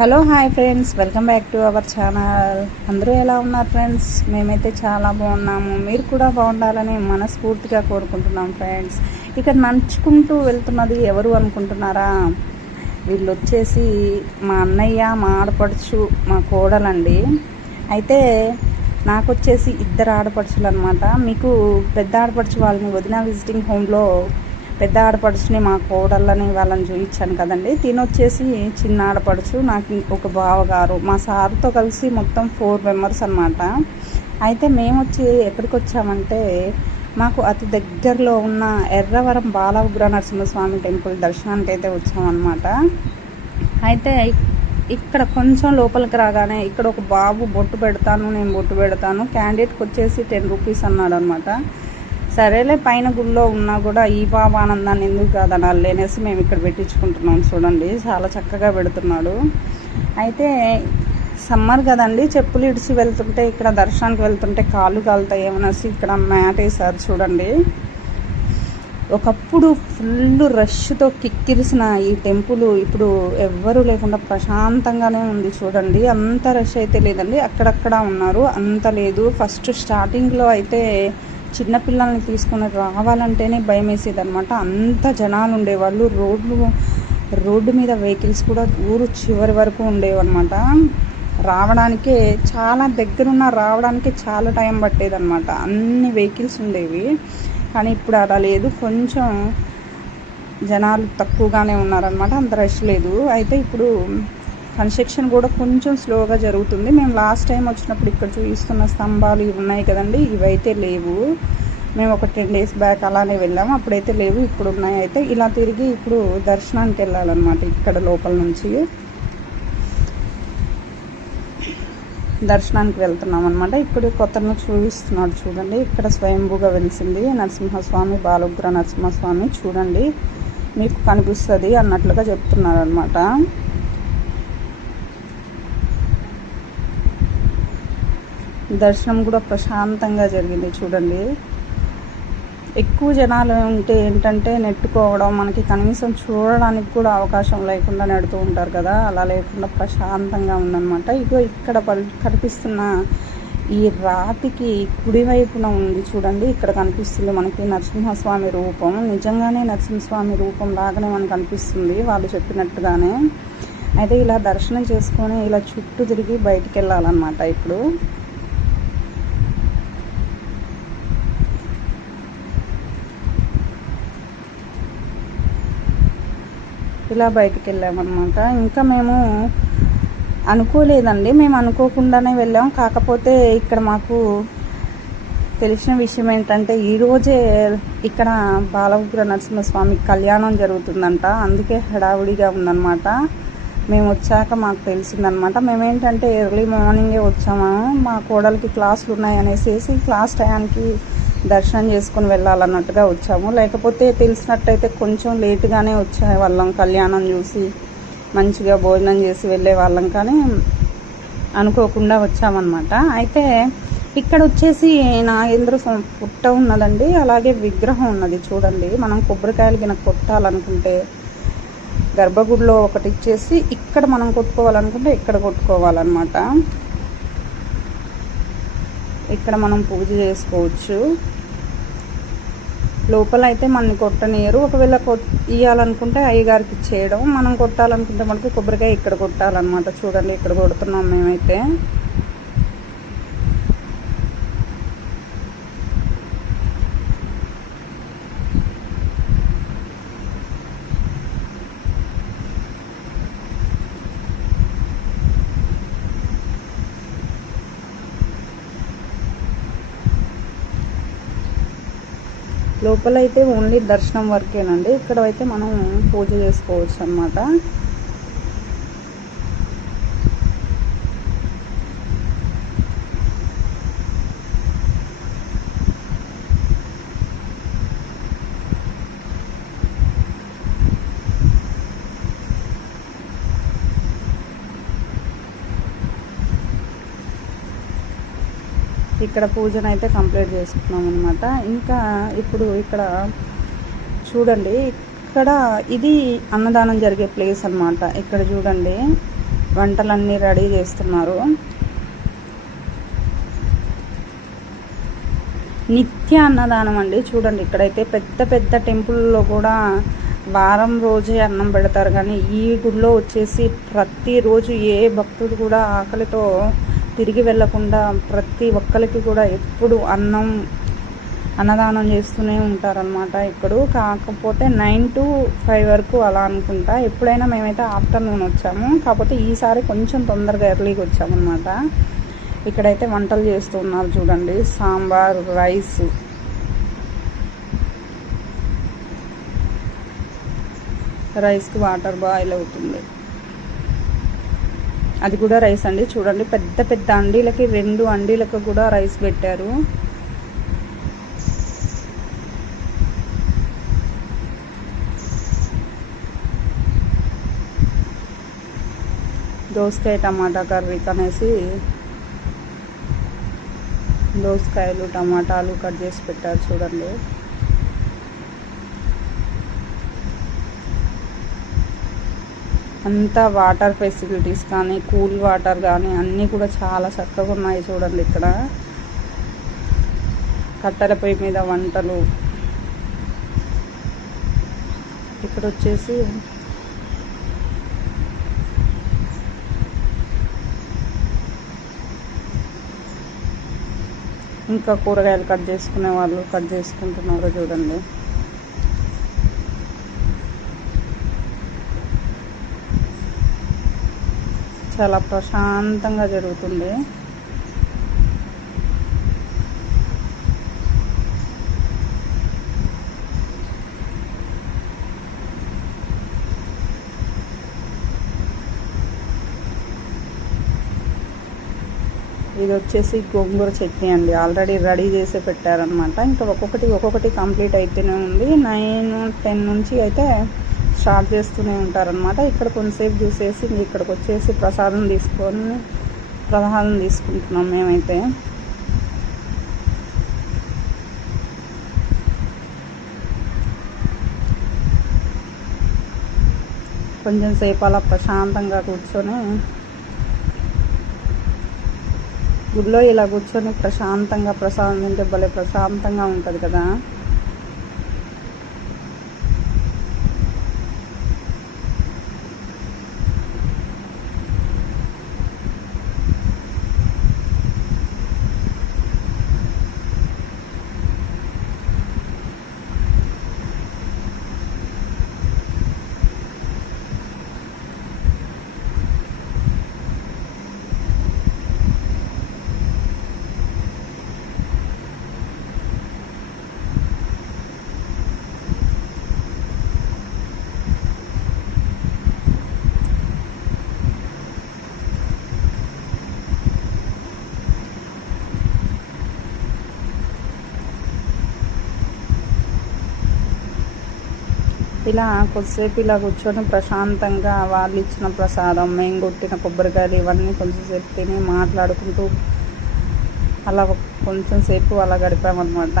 Hello hi friends. Welcome back to our channel. అందరూ ఎలా ఉన్నారు ఫ్రెండ్స్? మేమైతే చాలా బాగున్నాము. మీరు కూడా బాగుండాలని మనస్ఫూర్తిగా కోరుకుంటున్నాం ఫ్రెండ్స్. ఇక్కడ నడుచుకుంటూ వెళ్తున్నది ఎవరు అనుకుంటున్నారా? వీళ్ళు వచ్చేసి మా అన్నయ్య మా ఆడపడుచు మా కోడలండి. అయితే నాకు వచ్చేసి ఇద్దరు ఆడపడుచులు అనమాట మీకు పెద్ద ఆడపడుచు వాళ్ళని వదిన విజిటింగ్ హోమ్లో పెద్ద ఆడపడుచుని మా కోడళ్ళని వాళ్ళని చూపించాను కదండి. తినొచ్చేసి చిన్న ఆడపడుచు నాకు ఒక బావగారు మా సార్తో కలిసి మొత్తం ఫోర్ మెంబర్స్ అనమాట అయితే మేము వచ్చి ఎక్కడికి వచ్చామంటే మాకు అతి దగ్గరలో ఉన్న ఎర్రవరం బాలఉగ్ర నరసింహస్వామి టెంపుల్ దర్శనానికి అయితే వచ్చామన్నమాట. అయితే ఇక్కడ కొంచెం లోపలికి రాగానే ఇక్కడ ఒక బాబు బొట్టు పెడతాను నేను బొట్టు పెడతాను క్యాండిడేట్కి వచ్చేసి టెన్ రూపీస్ అన్నాడు అనమాట సరేలే పైన గుళ్ళో ఉన్నా కూడా ఈ పాప ఆనందాన్ని ఎందుకు కాదని లేనేసి మేము ఇక్కడ పెట్టించుకుంటున్నాం చూడండి. చాలా చక్కగా పెడుతున్నాడు. అయితే సమ్మర్ కదండి చెప్పులు ఇడిచి వెళ్తుంటే ఇక్కడ దర్శనానికి వెళ్తుంటే కాళ్ళు కాలుతాయి ఏమనేసి ఇక్కడ మ్యాట్ వేసారు చూడండి. ఒకప్పుడు ఫుల్ రష్తో కిక్కిరిసిన ఈ టెంపుల్ ఇప్పుడు ఎవ్వరూ లేకుండా ప్రశాంతంగానే ఉంది చూడండి. అంత రష్ అయితే లేదండి. అక్కడక్కడ ఉన్నారు. అంత లేదు. ఫస్ట్ స్టార్టింగ్లో అయితే చిన్నపిల్లల్ని తీసుకుని రావాలంటేనే భయం వేసేది అనమాట అంత జనాలు ఉండేవాళ్ళు. రోడ్లు రోడ్డు మీద వెహికల్స్ కూడా ఊరు చివరి వరకు ఉండేవన్నమాట. రావడానికే చాలా దగ్గరున్న రావడానికి చాలా టైం పట్టేదన్నమాట. అన్ని వెహికల్స్ ఉండేవి. కానీ ఇప్పుడు అలా లేదు. కొంచెం జనాలు తక్కువగానే ఉన్నారనమాట అంత రష్ లేదు. అయితే ఇప్పుడు కన్స్ట్రక్షన్ కూడా కొంచెం స్లోగా జరుగుతుంది. మేము లాస్ట్ టైం వచ్చినప్పుడు ఇక్కడ చూపిస్తున్న స్తంభాలు ఇవి ఉన్నాయి కదండి ఇవైతే లేవు. మేము ఒక టెన్ డేస్ బ్యాక్ అలానే వెళ్ళాము. అప్పుడైతే లేవు ఇప్పుడు ఉన్నాయి. అయితే ఇలా తిరిగి ఇప్పుడు దర్శనానికి వెళ్ళాలన్నమాట ఇక్కడ లోపల నుంచి. దర్శనానికి వెళ్తున్నాం అనమాట ఇక్కడ కొత్తను చూపిస్తున్నాడు చూడండి. ఇక్కడ స్వయంభూగా వెలిసింది నరసింహస్వామి బాలుగ్ర నరసింహస్వామి. చూడండి మీకు కనిపిస్తుంది అన్నట్లుగా చెప్తున్నారు అనమాట దర్శనం కూడా ప్రశాంతంగా జరిగింది చూడండి. ఎక్కువ జనాలు ఉంటే ఏంటంటే నెట్టుకోవడం మనకి కనీసం చూడడానికి కూడా అవకాశం లేకుండా నెడుతూ ఉంటారు కదా. అలా లేకుండా ప్రశాంతంగా ఉందన్నమాట. ఇగో ఇక్కడ కనిపిస్తున్న ఈ రాతికి కుడివైపున ఉంది చూడండి. ఇక్కడ కనిపిస్తుంది మనకి నరసింహస్వామి రూపం. నిజంగానే నరసింహస్వామి రూపం లాగానే మనకు అనిపిస్తుంది వాళ్ళు చెప్పినట్టుగానే. అయితే ఇలా దర్శనం చేసుకొని ఇలా చుట్టూ తిరిగి బయటికి వెళ్ళాలన్నమాట ఇప్పుడు. ఇలా బయటికి వెళ్ళామన్నమాట ఇంకా మేము అనుకోలేదండి. మేము అనుకోకుండానే వెళ్ళాం. కాకపోతే ఇక్కడ మాకు తెలిసిన విషయం ఏంటంటే ఈరోజే ఇక్కడ బాలవుగ్ర నరసింహస్వామి కళ్యాణం జరుగుతుందంట. అందుకే హడావుడిగా ఉందన్నమాట. మేము వచ్చాక మాకు తెలిసిందనమాట మేమేంటంటే ఎర్లీ మార్నింగే వచ్చాము. మా కోడలికి క్లాసులు ఉన్నాయనేసి క్లాస్ టయానికి దర్శనం చేసుకుని వెళ్ళాలన్నట్టుగా వచ్చాము. లేకపోతే తెలిసినట్టయితే కొంచెం లేటుగానే వచ్చే వాళ్ళం కళ్యాణం చూసి మంచిగా భోజనం చేసి వెళ్ళే వాళ్ళం. కానీ అనుకోకుండా వచ్చామన్నమాట. అయితే ఇక్కడ వచ్చేసి నాగేంద్ర పుట్ట ఉన్నదండి. అలాగే విగ్రహం ఉన్నది చూడండి. మనం కొబ్బరికాయలు గిన కొట్టాలనుకుంటే గర్భగుడిలో ఒకటి ఇచ్చేసి ఇక్కడ మనం కొట్టుకోవాలనుకుంటే ఇక్కడ కొట్టుకోవాలన్నమాట. ఇక్కడ మనం పూజ చేసుకోవచ్చు. లోపల అయితే మనని కొట్టనియరు. ఒకవేళ కొట్ ఇవ్వాలనుకుంటే అయ్యగారికి ఇచ్చేయడం. మనం కొట్టాలనుకుంటే మనకు కొబ్బరికాయ ఇక్కడ కొట్టాలన్నమాట. చూడండి ఇక్కడ కొడుతున్నాం మేమైతే. లోపల అయితే ఓన్లీ దర్శనం వరకేనండి. ఇక్కడ అయితే మనం పూజ చేసుకోవచ్చు అనమాట ఇక్కడ పూజను అయితే కంప్లీట్ చేసుకున్నాం అనమాట ఇంకా ఇప్పుడు ఇక్కడ చూడండి ఇక్కడ ఇది అన్నదానం జరిగే ప్లేస్ అన్నమాట. ఇక్కడ చూడండి వంటలన్నీ రెడీ చేస్తున్నారు. నిత్య అన్నదానం అండి. చూడండి ఇక్కడైతే పెద్ద పెద్ద టెంపుల్లో కూడా వారం రోజే అన్నం పెడతారు. కానీ ఈ గుడిలో వచ్చేసి ప్రతిరోజు ఏ భక్తుడు కూడా ఆకలితో తిరిగి వెళ్ళకుండా ప్రతి ఒక్కరికి కూడా ఎప్పుడు అన్నం అన్నదానం చేస్తూనే ఉంటారనమాట ఇక్కడ కాకపోతే నైన్ టు ఫైవ్ వరకు అలా అనుకుంటా. ఎప్పుడైనా మేమైతే ఆఫ్టర్నూన్ వచ్చాము. కాకపోతే ఈసారి కొంచెం తొందరగా ఎర్లీకి వచ్చామన్నమాట. ఇక్కడైతే వంటలు చేస్తున్నారు చూడండి. సాంబార్ రైస్. రైస్కి వాటర్ బాయిల్ అవుతుంది. అది కూడా రైస్ అండి. చూడండి పెద్ద పెద్ద అండీలకి రెండు అండీలకు కూడా రైస్ పెట్టారు. దోసకాయ టమాటా కర్రీ కనేసి దోసకాయలు టమాటాలు కట్ చేసి పెట్టారు చూడండి. అంతా వాటర్ ఫెసిలిటీస్ కానీ కూల్ వాటర్ కానీ అన్నీ కూడా చాలా చక్కగా ఉన్నాయి చూడండి ఇక్కడ. కట్టెల పొయ్యి మీద వంటలు. ఇక్కడ వచ్చేసి ఇంకా కూరగాయలు కట్ చేసుకునే వాళ్ళు కట్ చేసుకుంటున్నారు చూడండి. చాలా ప్రశాంతంగా జరుగుతుంది. ఇది వచ్చేసి గోంగూర చట్నీ అండి. ఆల్రెడీ రెడీ చేసి పెట్టారనమాట ఇంకా ఒక్కొక్కటి ఒక్కొక్కటి కంప్లీట్ అయితేనే ఉంది. నైన్ టెన్ నుంచి అయితే స్టార్ట్ చేస్తూనే ఉంటారనమాట ఇక్కడ కొంతసేపు చూసేసి ఇక్కడికి వచ్చేసి ప్రసాదం తీసుకొని ప్రసాదం తీసుకుంటున్నాం మేమైతే. కొంచెం సేపు అలా ప్రశాంతంగా కూర్చొని గుడిలో ఇలా కూర్చొని ప్రశాంతంగా ప్రసాదం తింటే భలే ప్రశాంతంగా ఉంటుంది కదా. ఇలా కొద్దిసేపు ఇలా కూర్చొని ప్రశాంతంగా వాళ్ళు ఇచ్చిన ప్రసాదం మేము కొట్టిన కొబ్బరికాయలు ఇవన్నీ కొంచెంసేపు తిని మాట్లాడుకుంటూ అలా కొంచెం సేపు అలా గడిపామన్నమాట.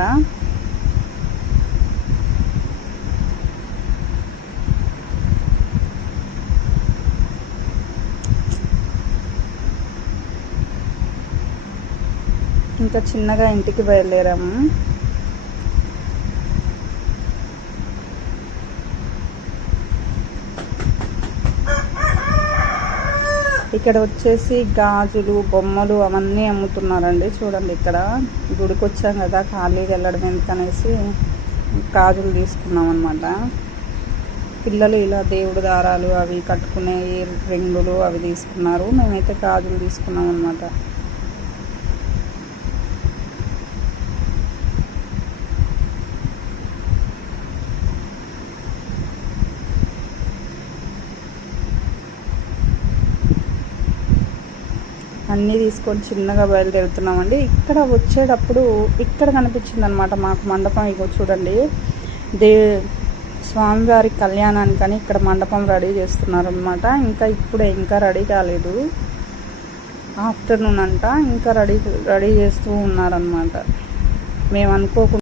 ఇంకా చిన్నగా ఇంటికి బయలుదేరాము. ఇక్కడ వచ్చేసి గాజులు బొమ్మలు అవన్నీ అమ్ముతున్నారండి. చూడండి ఇక్కడ గుడికి వచ్చాం కదా ఖాళీగా వెళ్ళడం ఎందుకనేసి గాజులు తీసుకున్నాం అనమాట పిల్లలు ఇలా దేవుడు దారాలు అవి కట్టుకునే రింగులు అవి తీసుకున్నారు. మేమైతే గాజులు తీసుకున్నాం అనమాట అన్నీ తీసుకొని చిన్నగా బయలుదేరుతున్నామండి. ఇక్కడ వచ్చేటప్పుడు ఇక్కడ కనిపించింది అనమాట మాకు మండపం. ఇగో చూడండి. దే స్వామివారి కళ్యాణానికని ఇక్కడ మండపం రెడీ చేస్తున్నారనమాట ఇంకా ఇప్పుడే ఇంకా రెడీ కాలేదు. ఆఫ్టర్నూన్ అంట. ఇంకా రెడీ రెడీ చేస్తూ ఉన్నారనమాట మేము అనుకోకుండా